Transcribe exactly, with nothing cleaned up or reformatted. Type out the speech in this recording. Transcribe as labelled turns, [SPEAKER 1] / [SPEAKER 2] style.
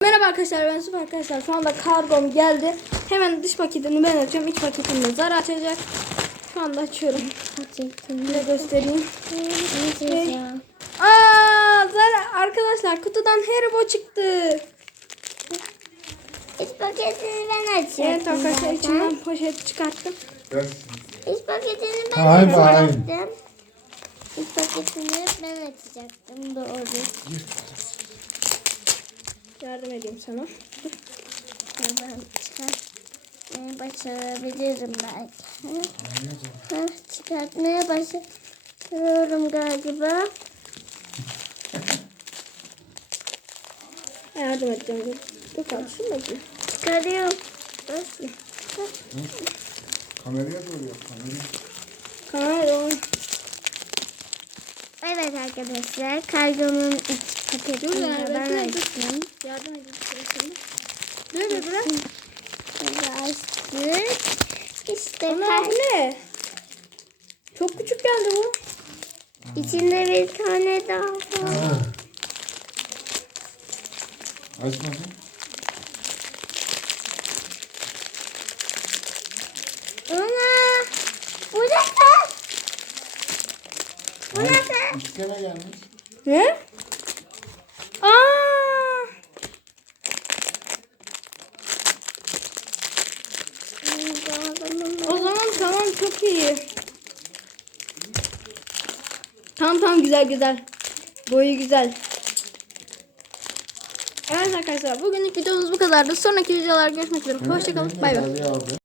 [SPEAKER 1] Merhaba arkadaşlar, ben Süper arkadaşlar. Şu anda kargom geldi. Hemen dış paketini ben açıyorum. İç paketini de Zara açacak. Şu anda açıyorum. Size göstereyim. Ve... Aa, Zara arkadaşlar, kutudan Haribo çıktı.
[SPEAKER 2] İç paketini ben açıyorum.
[SPEAKER 1] Evet arkadaşlar, içinden poşet çıkarttım.
[SPEAKER 2] İç paketini ben
[SPEAKER 3] Hayır,
[SPEAKER 2] açacaktım. İç paketini ben açacaktım. Doğru.
[SPEAKER 1] Yardım edeyim sana.
[SPEAKER 2] Ben çıkartmaya başarabilirim belki. Heh, çıkartmaya başarıyorum galiba.
[SPEAKER 1] Yardım edeceğim. Dur kalsın da bir.
[SPEAKER 2] Çıkarıyorum. Nasıl?
[SPEAKER 3] Kameraya doğru yap, kameraya.
[SPEAKER 1] Kamera.
[SPEAKER 2] Evet arkadaşlar, kargonun iç paketini
[SPEAKER 1] Dur ya,
[SPEAKER 2] ben
[SPEAKER 1] bekle,
[SPEAKER 2] açtım.
[SPEAKER 1] Yardım edeyim sana. Dur dur bırak.
[SPEAKER 2] Şimdi açtık. İşte
[SPEAKER 1] Ana
[SPEAKER 2] kar-
[SPEAKER 1] bu ne? Çok küçük geldi bu.
[SPEAKER 2] içinde bir tane daha var.
[SPEAKER 3] Ha. Aç bakayım.
[SPEAKER 2] Ana! Bu ne? Bu ne?
[SPEAKER 3] İki kere gelmiş.
[SPEAKER 1] Ne? Aa! O zaman tamam, çok iyi. Tamam tamam, güzel güzel. Boyu güzel. Evet arkadaşlar, bugünlük videomuz bu kadardı. Sonraki videolar görüşmek üzere. Hoşçakalın. Bay bay.
[SPEAKER 3] Medalya aldı.